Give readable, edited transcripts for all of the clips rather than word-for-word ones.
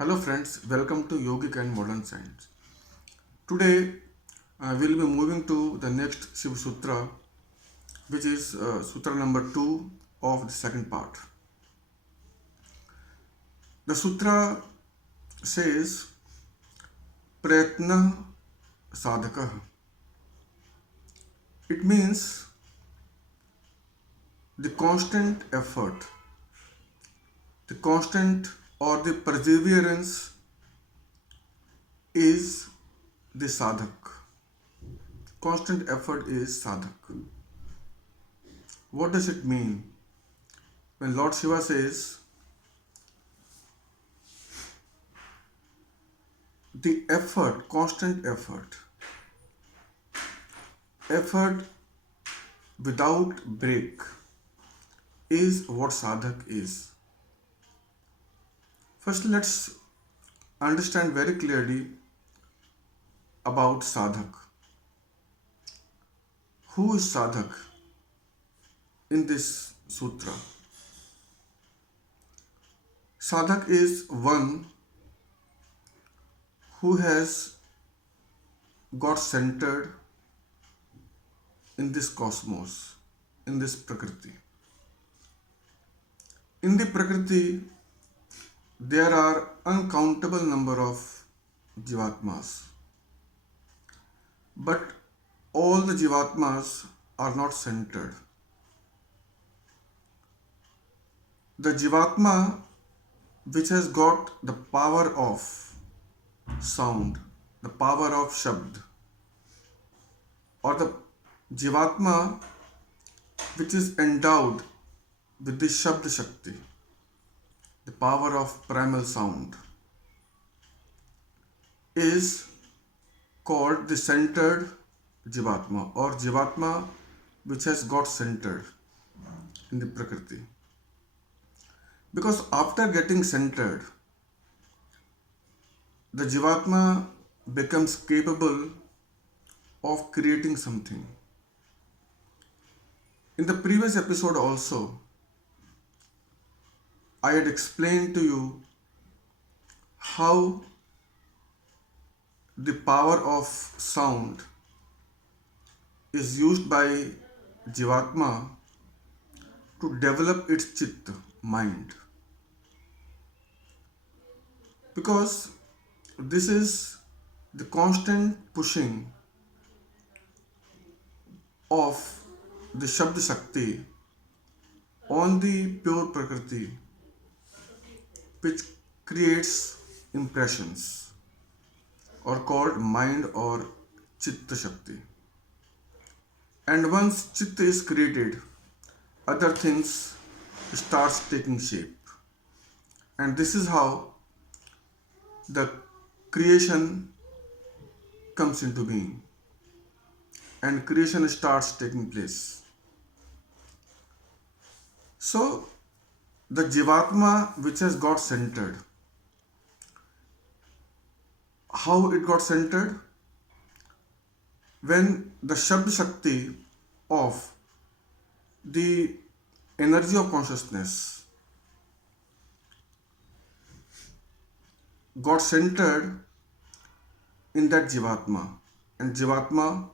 Hello friends, welcome to Yogic and Modern Science. Today we'll be moving to the next Shiv Sutra, which is Sutra number 2 of the second part. The Sutra says, Prayatna Sadhaka. It means the constant effort, the constant or the perseverance is the sadhak. Constant effort is sadhak. What does it mean? When Lord Shiva says, the effort, constant effort without break is what sadhak is. First, let's understand very clearly about sadhak. Who is sadhak in this sutra? Sadhak is one who has got centered in this cosmos, in this prakriti. In the prakriti, there are uncountable number of jeevatmas. But all the jeevatmas are not centered. The jeevatma which has got the power of sound, the power of shabd, or the jeevatma which is endowed with the shabd shakti, the power of primal sound, is called the centered jeevatma, or jeevatma which has got centered in the prakriti. Because after getting centered, the jeevatma becomes capable of creating something. In the previous episode also, I had explained to you how the power of sound is used by jeevatma to develop its chitta, mind. Because this is the constant pushing of the Shabd Shakti on the pure Prakriti, which creates impressions, or called mind or Chitta Shakti. And once Chitta is created, other things starts taking shape. And this is how the creation comes into being. And creation starts taking place. So, the Jivatma which has got centered, how it got centered? When the Shabd Shakti of the energy of consciousness got centered in that Jivatma, and Jivatma,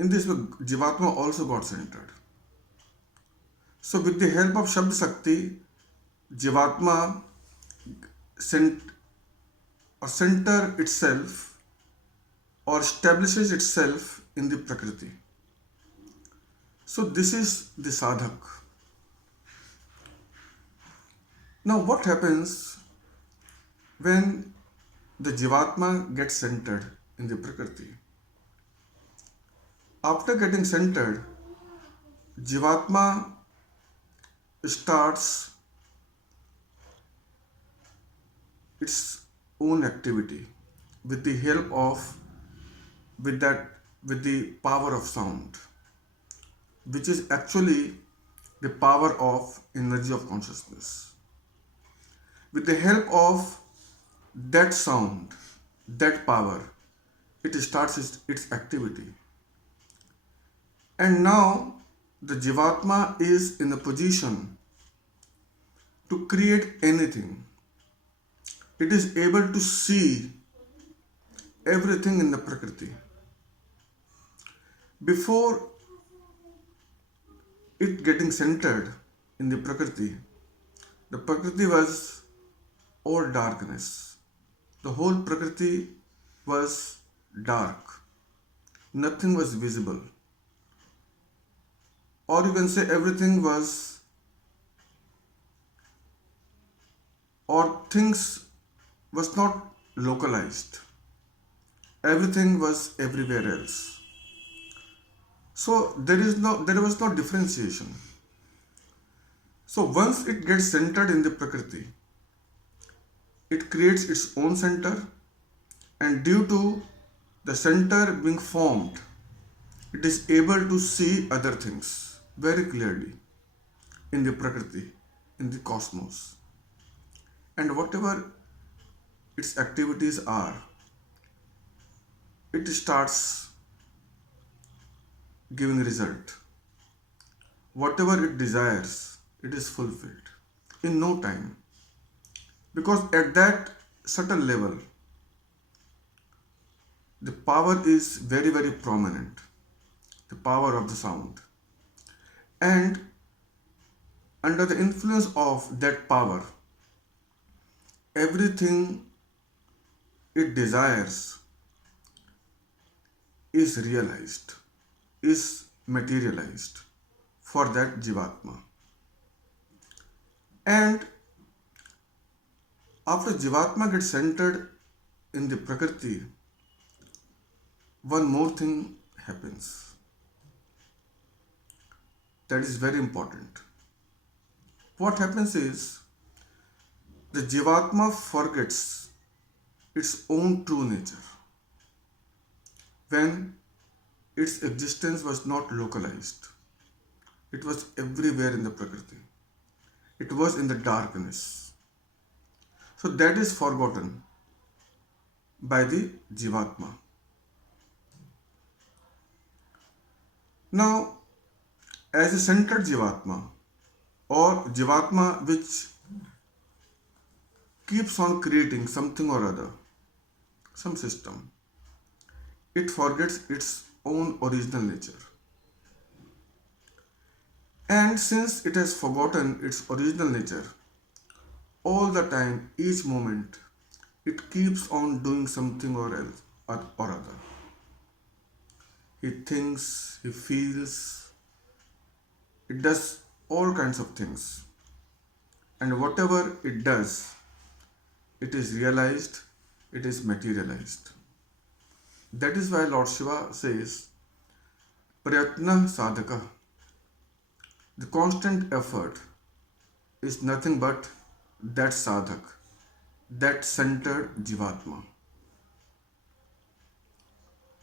in this way, Jivatma also got centered. So, with the help of Shabd Shakti, Jivatma center itself or establishes itself in the Prakriti. So, this is the sadhak. Now, what happens when the Jivatma gets centered in the Prakriti? After getting centered, Jivatma starts its own activity with the help of with the power of sound, which is actually the power of energy of consciousness. With the help of that sound, that power, it starts its activity. And now the Jivatma is in a position to create anything, it is able to see everything in the prakriti. Before it getting centered in the prakriti was all darkness. The whole prakriti was dark. Nothing was visible. Or you can say everything was, or things was not localized. Everything was everywhere else. So there was no differentiation. So once it gets centered in the prakriti, it creates its own center, and due to the center being formed, it is able to see other things very clearly in the prakriti, in the cosmos. And whatever its activities are, it starts giving result. Whatever it desires, it is fulfilled in no time. Because at that certain level, the power is very, very prominent, the power of the sound. And under the influence of that power, everything it desires is realized, is materialized for that jeevatma. And after jeevatma gets centered in the prakriti, one more thing happens that is very important. What happens is the jeevatma forgets its own true nature when its existence was not localized. It was everywhere in the prakriti. It was in the darkness. So that is forgotten by the jeevatma. Now, as a centered jeevatma, or jeevatma which keeps on creating something or other, some system, it forgets its own original nature. And since it has forgotten its original nature, all the time, each moment, it keeps on doing something or else or other. He thinks, he feels, it does all kinds of things. And whatever it does, it is realized, it is materialized. That is why Lord Shiva says, Prayatna sadhaka. The constant effort is nothing but that sadhak, that centered jeevatma.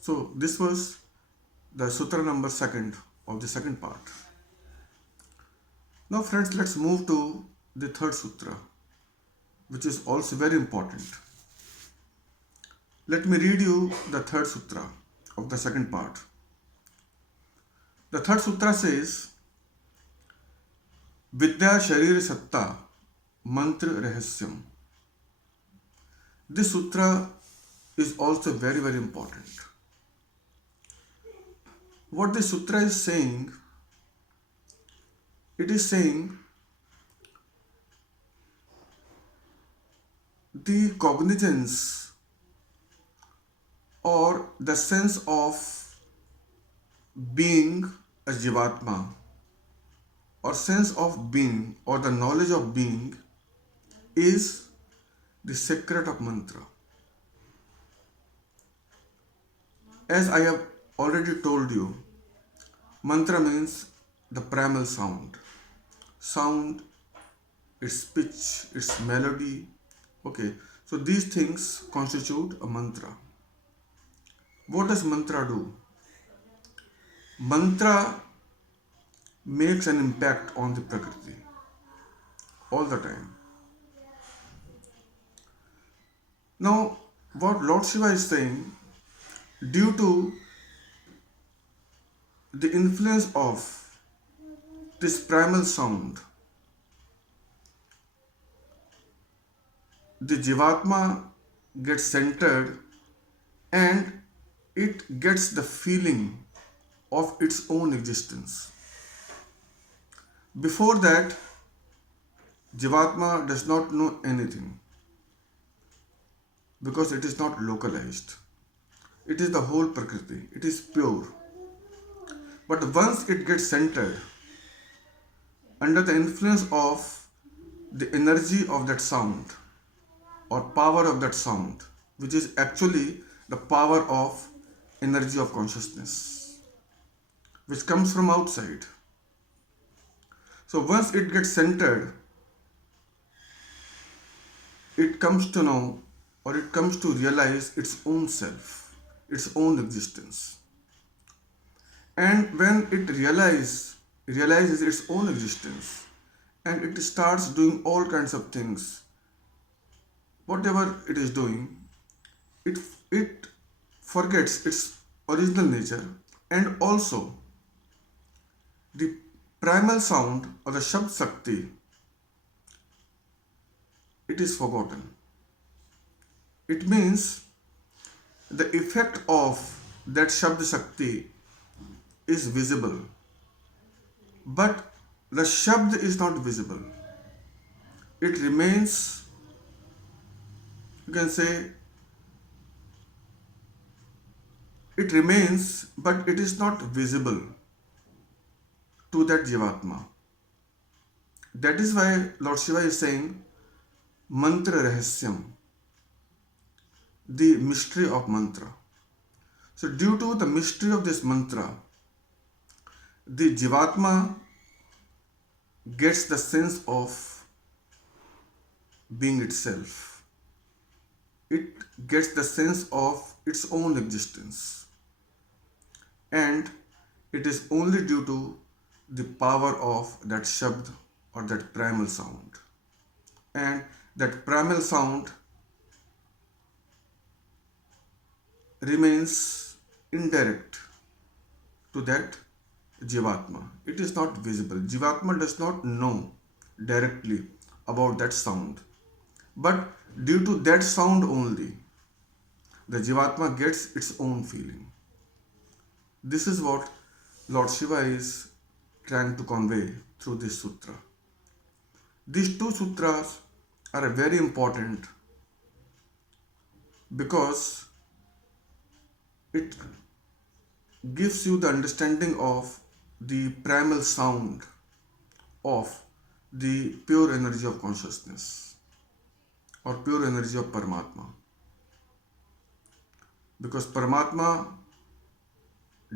So this was the sutra number 2 of the second part. Now friends, let's move to the third sutra, which is also very important. Let me read you the third sutra of the second part. The third sutra says, Vidya Sharira Satta Mantra Rahasyam. This sutra is also very, very important. What this sutra is saying, it is saying the cognizance or the sense of being a jeevatma, or sense of being or the knowledge of being, is the secret of mantra. As I have already told you, mantra means the primal sound. Sound, its pitch, its melody. Okay, so these things constitute a mantra. What does mantra do? Mantra makes an impact on the prakriti all the time. Now, what Lord Shiva is saying, due to the influence of this primal sound, the Jivatma gets centered and it gets the feeling of its own existence. Before that, Jivatma does not know anything because it is not localized. It is the whole prakriti, it is pure. But once it gets centered under the influence of the energy of that sound or power of that sound, which is actually the power of energy of consciousness, which comes from outside. So once it gets centered, it comes to know or it comes to realize its own self, its own existence. And when it realizes its own existence and it starts doing all kinds of things, whatever it is doing, it forgets its original nature, and also the primal sound or the Shabd Shakti, it is forgotten. It means the effect of that Shabd Shakti is visible, but the Shabd is not visible. It remains, you can say, it remains, but it is not visible to that Jivatma. That is why Lord Shiva is saying mantra rahasyam, the mystery of mantra. So due to the mystery of this mantra, the Jivatma gets the sense of being itself. It gets the sense of its own existence. And it is only due to the power of that Shabd or that primal sound. And that primal sound remains indirect to that Jivatma. It is not visible. Jivatma does not know directly about that sound. But due to that sound only, the Jivatma gets its own feeling. This is what Lord Shiva is trying to convey through this sutra. These two sutras are very important because it gives you the understanding of the primal sound of the pure energy of consciousness or pure energy of parmatma. Because parmatma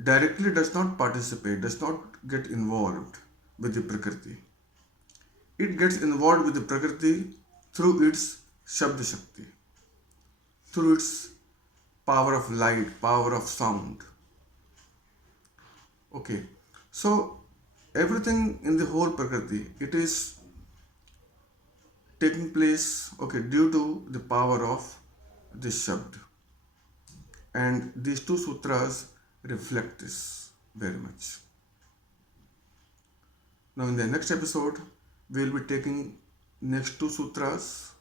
directly does not participate, does not get involved with the prakriti. It gets involved with the prakriti through its Shabd Shakti, through its power of light, power of sound. Okay, so everything in the whole prakriti, it is taking place, okay, due to the power of this Shabd. And these two sutras reflect this very much. Now in the next episode, we will be taking next two sutras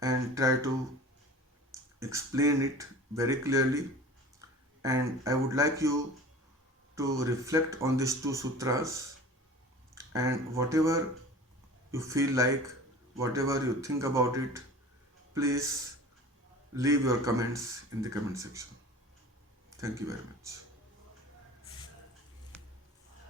and try to explain it very clearly. And I would like you to reflect on these two sutras, and whatever you feel like, whatever you think about it, please leave your comments in the comment section. Thank you very much.